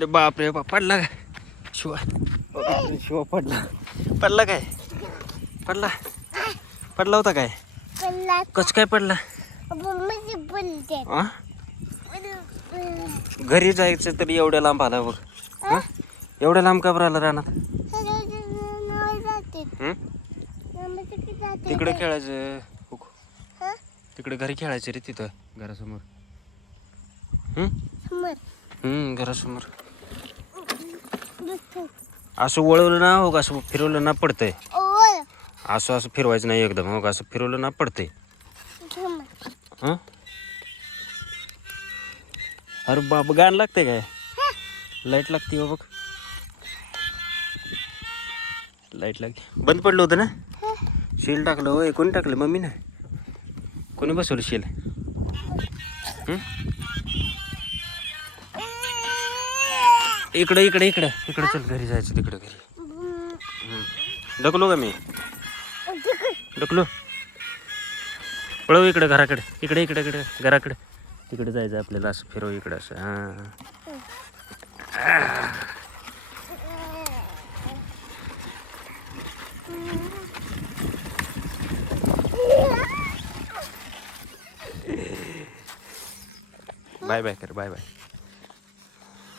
अरे बाप रे बाप, पडला काय शिवा? शिवा पडला. पडला काय? पडला पडला होता काय? कस काय पडला? आ? घरी जायचं तरी एवढ्या लांब आला बघ. एवढ्या लांब का बरं आला रानात? तिकडे खेळायचं. तिकडे घरी खेळायचं रे, तिथं घरासमोर. घरासमोर असं वळवलं ना हो, असं फिरवलं ना पडतंय. असं असं फिरवायचं नाही एकदम, हो असं फिरवलं ना पडतंय. अरे बाबा, गाण लागते काय? लाईट लागते हो बघ. लाईट लागते. बंद पडलं होतं ना? शेल टाकलं होय. कोणी टाकलं? मम्मी ना? कोणी बसवलं शेल? इकडं इकडे इकडं इकडं चल, घरी जायचं तिकडं घरी. ढकलो का मी? ढकलो. पळव इकडं घराकडे. इकडे इकडे इकडे घराकडे. तिकडे जायचं आपल्याला. असं फिरव इकडं असं. बाय बाय कर, बाय बाय.